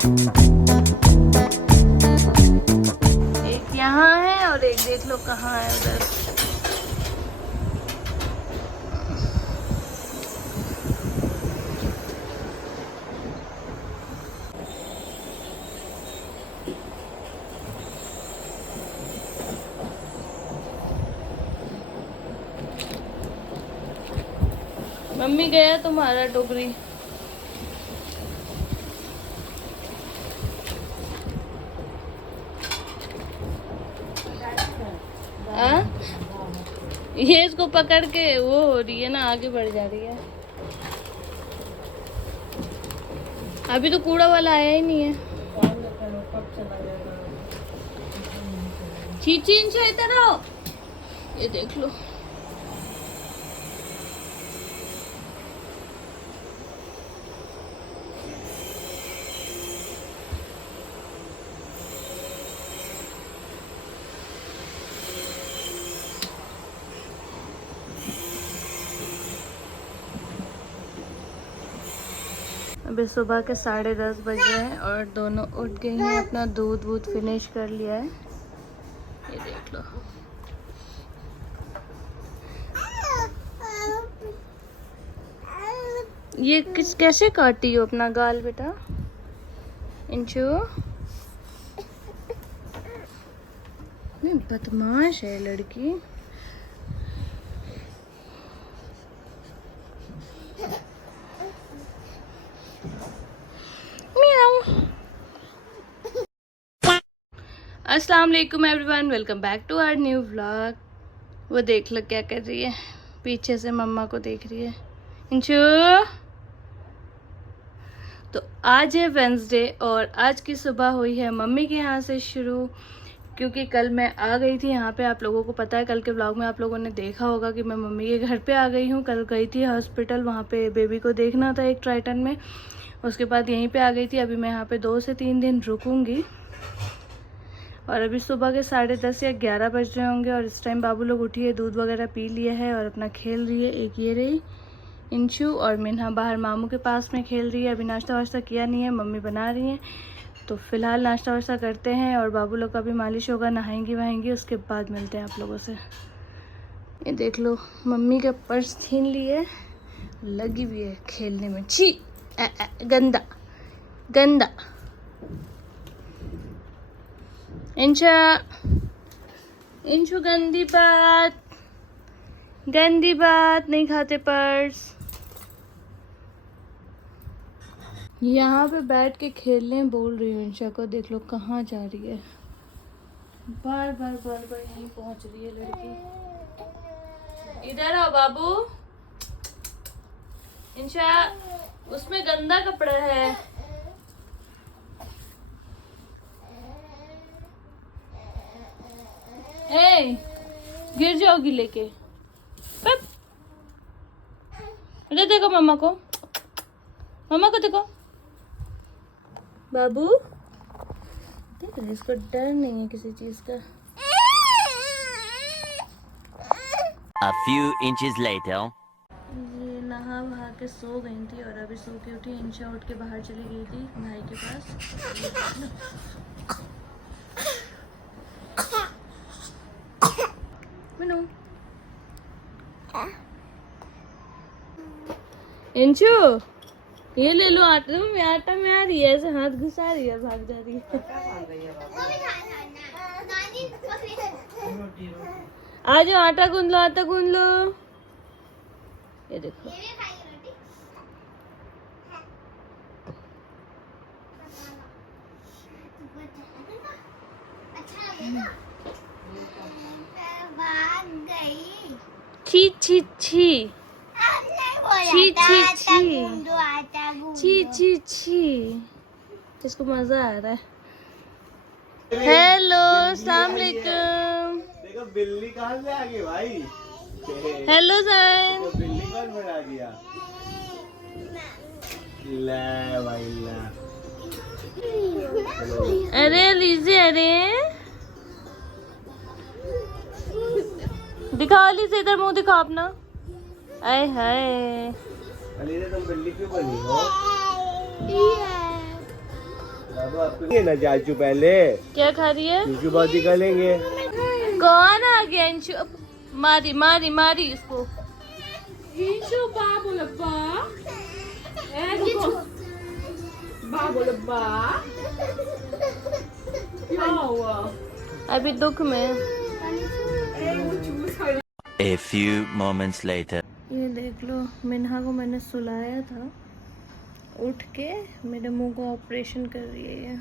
एक यहाँ है और एक देख लो कहाँ है उधर। मम्मी गया तुम्हारा टोकरी। ये इसको पकड़ के वो हो रही है ना, आगे बढ़ जा रही है। अभी तो कूड़ा वाला आया ही नहीं है। चीची इंशा इधर आओ, ये देख लो। अभी सुबह के 10:30 बजे हैं और दोनों उठ गई हैं, अपना दूध वूध फिनिश कर लिया है। ये देख लो। ये कैसे काटी हो अपना गाल बेटा इंचू? बदमाश है लड़की। अस्सलाम वालेकुम everyone, welcome back to our new vlog. वो देख लो क्या कर रही है, पीछे से मम्मा को देख रही है। इंचू, तो आज है वेंसडे और आज की सुबह हुई है मम्मी के यहाँ से शुरू, क्योंकि कल मैं आ गई थी यहाँ पे। आप लोगों को पता है, कल के व्लॉग में आप लोगों ने देखा होगा कि मैं मम्मी के घर पे आ गई हूँ। कल गई थी हॉस्पिटल, वहाँ पे बेबी को देखना था एक ट्राइटन में। उसके बाद यहीं पे आ गई थी। अभी मैं यहाँ पे 2 से 3 दिन रुकूँगी। और अभी सुबह के 10:30 या 11 बज रहे होंगे और इस टाइम बाबू लोग उठी है, दूध वगैरह पी लिया है और अपना खेल रही है। एक ये रही इंशू और मिन्हा बाहर मामू के पास में खेल रही है। अभी नाश्ता वाश्ता किया नहीं है, मम्मी बना रही हैं। तो फ़िलहाल नाश्ता वाश्ता करते हैं और बाबू लोग का भी मालिश होगा, नहाएंगी वहाएंगी, उसके बाद मिलते हैं आप लोगों से। ये देख लो, मम्मी का पर्स छीन ली है, लगी हुई है खेलने में। छी, गंदा गंदा। इंशा, इंशु गंदी बात, गंदी बात, नहीं खाते पर्स। यहाँ पे बैठ के खेलने बोल रही हूँ इंशा को, देख लो कहाँ जा रही है। बार बार यहीं पहुँच रही है लड़की। इधर आओ बाबू। इंशा, उसमें गंदा कपड़ा है। ए, गिर जाओगी लेके। अरे देखो मम्मा को, मम्मा को देखो। बाबू देख रहे, इसको डर नहीं है किसी चीज का। A few inches later. ये नहा वहा के सो गई थी और अभी सो के उठी। इंशा उठ के बाहर चली गई थी भाई के पास। इंशु, ये ले लो आटा में, आटा में आ रही है, ऐसे हाथ घुसा रही है, भाग जा रही है। आ जाओ, आटा गूंद लो, आटा गूंद लो। ये देखो, छी छी छी छी छी छी छी छी। इसको मजा आ रहा है। हेलो, अस्सलाम वालेकुम। देखो बिल्ली कहाँ से आ गई भाई। हेलो जान। बिल्ली कौन बना दिया? ले भाई ले। अरे लीजिए, अरे दिखाओ लीजिए, इधर मुंह दिखाओ अपना। आए हाय, अली तुम बिल्ली क्यों बनी हो? ये ना चाचू पहले क्या खा रही है? चूचू बाती करेंगे। कौन आ गया इंशु? मारी मारी मारी इसको। इंशु बा बोलो बा। ए रुको। बा बोलो बा। क्या हुआ? अभी दुख में। A few moments later. ये देख लो, मिन्हा को मैंने सुलाया था, उठ के मेरे मुंह को ऑपरेशन कर रही है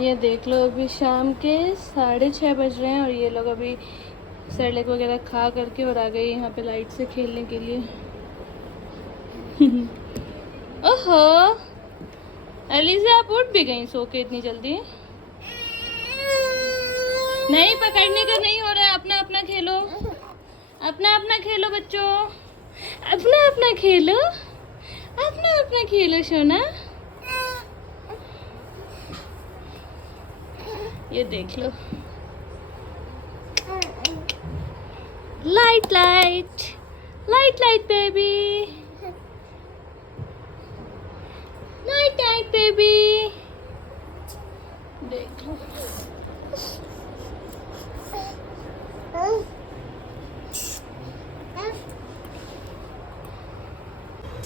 ये देख लो, अभी शाम के 6:30 बज रहे हैं और ये लोग अभी सैलेड वगैरह खा करके और आ गए यहाँ पे लाइट से खेलने के लिए। ओहो एलिज़ा, आप उठ भी गई सो के इतनी जल्दी? नहीं, पकड़ने का नहीं हो रहा है, अपना अपना खेलो, अपना अपना खेलो बच्चों, अपना अपना खेलो, अपना अपना खेलो सोना। ये देख लो, light light light light baby, light light baby, देख लो।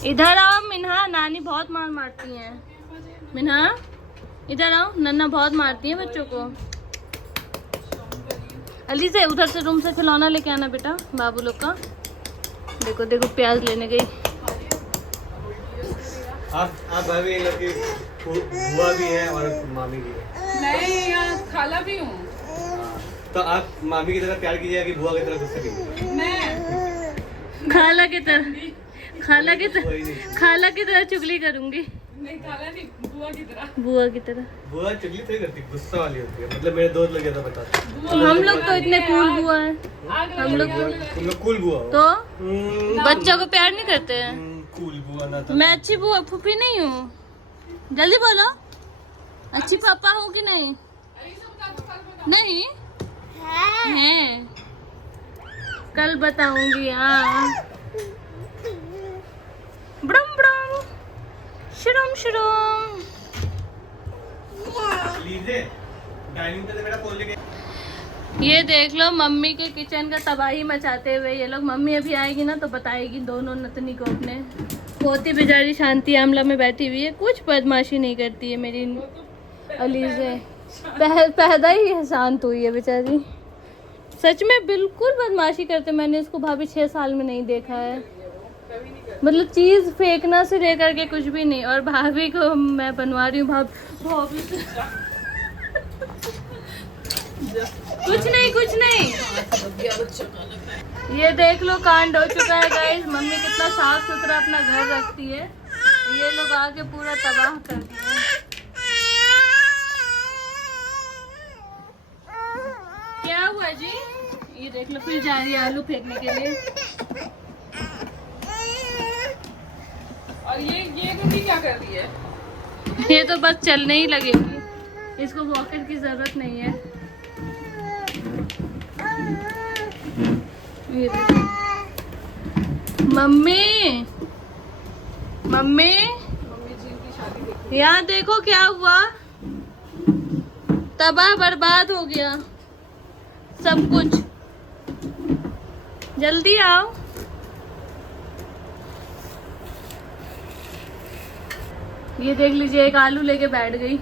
इधर आओ मिन्हा, नानी बहुत मार मारती हैं। मिन्हा इधर आओ, नन्ना बहुत मारती है बच्चों को। अली से उधर से रूम से खिलौना लेके आना बेटा, बाबू लोग का। देखो देखो प्याज लेने गई। आप भाभी लड़की बुआ भी है और मामी भी है। नहीं यार, खाला भी हूँ। तो आप मामी की तरह प्यार कीजिएगा कि बुआ की तरह गुस्सा कीजिएगा? मैं खाला की तरह, खाला की तरह, खाला की तरह चुगली करूंगी। नहीं, खाला नहीं, बुआ की तरह। बुआ की तरह। बुआ चुगली थोड़ी करती, गुस्सा वाली होती है। मतलब मेरे दोस्त लोग ज्यादा बताते हैं। हम लोग तो इतने कूल बुआ हैं। हम लोग तुम लोग कूल बुआ हो। तो बच्चों को प्यार नहीं करते हैं। कूल बुआ ना। मैं अच्छी बुआ फूफी नहीं हूँ, जल्दी बोलो, अच्छी पापा हूँ कि नहीं? नहीं है, कल बताऊंगी। हाँ, ब्रम ब्रम, शुरम शुरम। लीजिए डाइनिंग टेबल मेरा खोल लेके। ये देख लो मम्मी के किचन का तबाही मचाते हुए ये लोग। मम्मी अभी आएगी ना तो बताएगी दोनों नतनी को अपने। पोती बेचारी शांति आमला में बैठी हुई है, कुछ बदमाशी नहीं करती है मेरी अलीज़े। पैदा ही शांत हुई है बेचारी, सच में बिल्कुल बदमाशी करते। मैंने इसको भाभी 6 साल में नहीं देखा है, मतलब चीज़ फेंकना से लेकर के कुछ भी नहीं। और भाभी को मैं बनवा रही हूँ भाभी से। कुछ नहीं कुछ नहीं। ये देख लो कांड हो चुका है गाइस। मम्मी कितना साफ सुथरा अपना घर रखती है, ये लोग आके पूरा तबाह कर दिया। क्या हुआ जी? ये देख लो फिर जा रही है आलू फेंकने के लिए। और ये गुड्डी क्या कर रही है? ये तो बस चलने ही लगेगी, इसको वॉकर की जरूरत नहीं है। ये देखो मम्मी, मम्मी जी की शादी देखी। यहाँ देखो क्या हुआ, तबाह बर्बाद हो गया सब कुछ। जल्दी आओ। ये देख लीजिए, एक आलू लेके बैठ गई।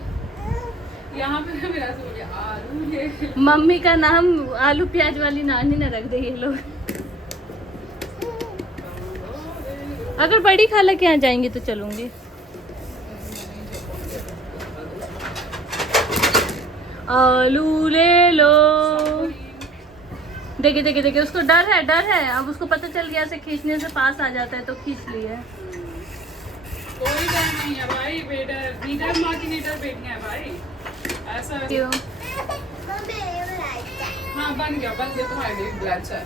यहाँ पे मेरा से बोलिए आलू ये। मम्मी का नाम आलू प्याज वाली नानी ने रख दी ये लोग। अगर बड़ी खाला के यहाँ जाएंगे तो चलूंगी। आलू ले लो। देखिए देखिए देखिए, उसको डर है, डर है। अब उसको पता चल गया से खींचने से पास आ जाता है तो खींच लिया। कोई डर नहीं है भाई, नीडर माँ की नीडर बेटियां है भाई। ऐसा क्यों? हाँ बन गया तुम्हारे लिए ब्लैच है।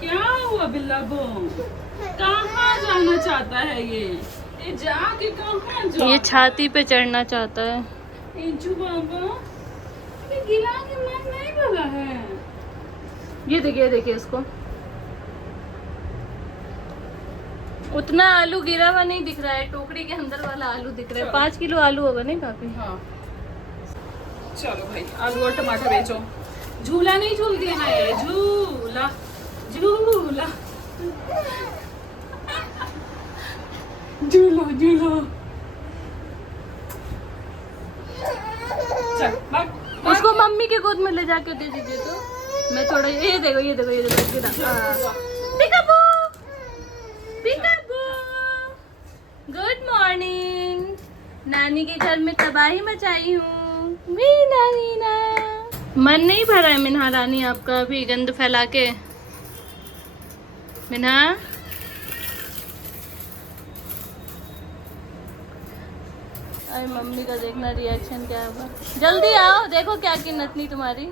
क्या हुआ बिल्ला बो? कहाँ जाना चाहता है ये जाके कहाँ जा? ये छाती पे चढ़ना चाहता है। इंचू बाबा, ये गिला के मन नहीं लगा है। ये देखिए देखिए इसको। उतना आलू गिरा हुआ नहीं दिख रहा है, टोकरी के अंदर वाला आलू दिख रहा है। 5 किलो आलू होगा नहीं काफी। हाँ चलो भाई, आलू और टमाटर बेचो। झूला नहीं झूलती है ना ये, झूला झूला झूलो झूलो। चल भाग। उसको मम्मी के गोद में ले जाके दे दीजिए तो मैं थोड़ा, ये देखो ये देखो ये देखो पिकाबू पिकाबू। Good morning. नानी के घर में तबाही मचाई हूँ मीना मीना। मन नहीं भरा है मिन्हा रानी आपका अभी गंद फैला के? मिन्हा अरे मम्मी का देखना रिएक्शन क्या होगा। जल्दी आओ, देखो क्या की नतनी तुम्हारी।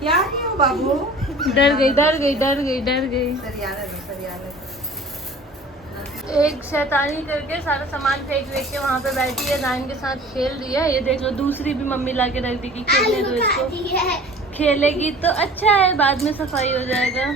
क्या नहीं हो बाबू? डर गई डर गई डर गई डर गई। एक शैतानी करके सारा सामान फेंक फेंक के वहाँ पे बैठी है, दाइन के साथ खेल रही है। ये देख लो दूसरी भी मम्मी ला के रख दी कि खेलने दो इसको, खेलेगी तो अच्छा है, बाद में सफाई हो जाएगा।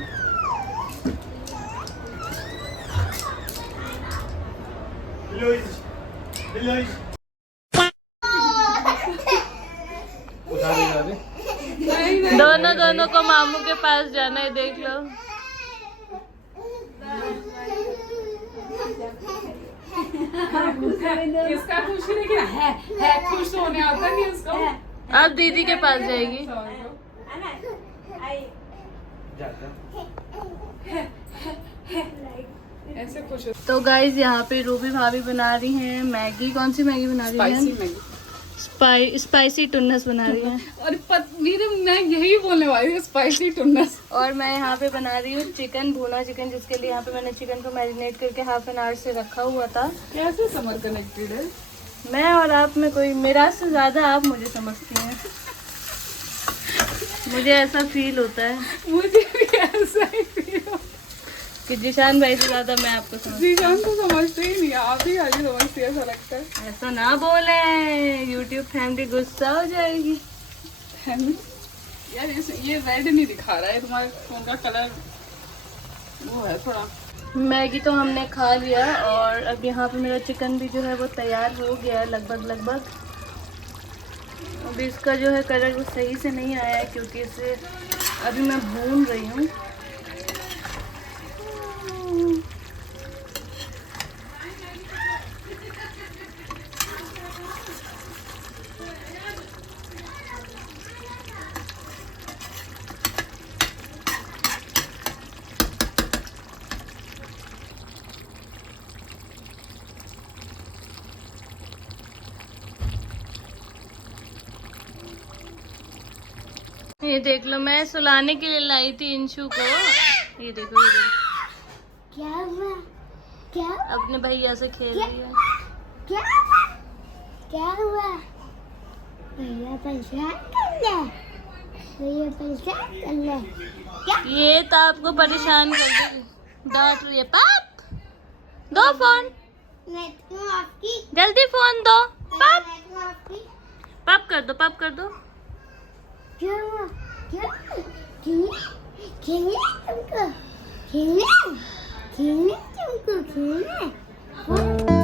दोनों को मामू के पास जाना है, देख लो। इसका खुश ही नहीं है, खुश होने आता नहीं उसको। अब दीदी के पास जाएगी। ऐसे खुश। तो गाइज यहाँ पे रूबी भाभी बना रही हैं मैगी। कौन सी मैगी बना रही स्पाइसी हैं? मैगी, स्पाइसी टुन्नस बना रही हैं। और मेरे मैं यही बोलने वाली थी, स्पाइसी टुन्नस। और मैं यहाँ पे बना रही हूँ चिकन, भुना चिकन, जिसके लिए यहाँ पे मैंने चिकन को मैरिनेट करके हाफ एन आवर से रखा हुआ था। कैसे समर कनेक्टेड है? मैं और आप में कोई, मेरा से ज्यादा आप मुझे समझती हैं। मुझे ऐसा फील होता है मुझे भी ऐसा ही फील हो कि जिशान भाई से ज्यादा मैं आपको समझती जीजान तो समझते ही नहीं, आप ही आज समझती है, ऐसा लगता है। हूँ। ऐसा ना बोले, यूट्यूब फैमिली गुस्सा हो जाएगी। यार ये रेड नहीं दिखा रहा है, तुम्हारे फोन का कलर वो है थोड़ा। मैगी तो हमने खा लिया और अब यहाँ पे मेरा चिकन भी जो है वो तैयार हो गया है लगभग। अभी इसका जो है कलर वो सही से नहीं आया है क्योंकि इसे अभी मैं भून रही हूँ। ये देख लो, मैं सुलाने के लिए लाई थी इंशु को। ये देखो ये देखो क्या हुआ? क्या अपने भैया से खेल रही है। क्या क्या हुआ? भैया परेशान कर ले, भैया परेशान कर ले। क्या? ये तो आपको परेशान कर देगी, डांट रही है। पाप दो फोन, मैं तू आपकी, जल्दी फोन दो। पाप मैं तू आपकी। पाप कर दो, पाप कर दो। क्या हुआ? क्या खेलने खेलने तुमको, खेलने खेलने तुमको खेलने।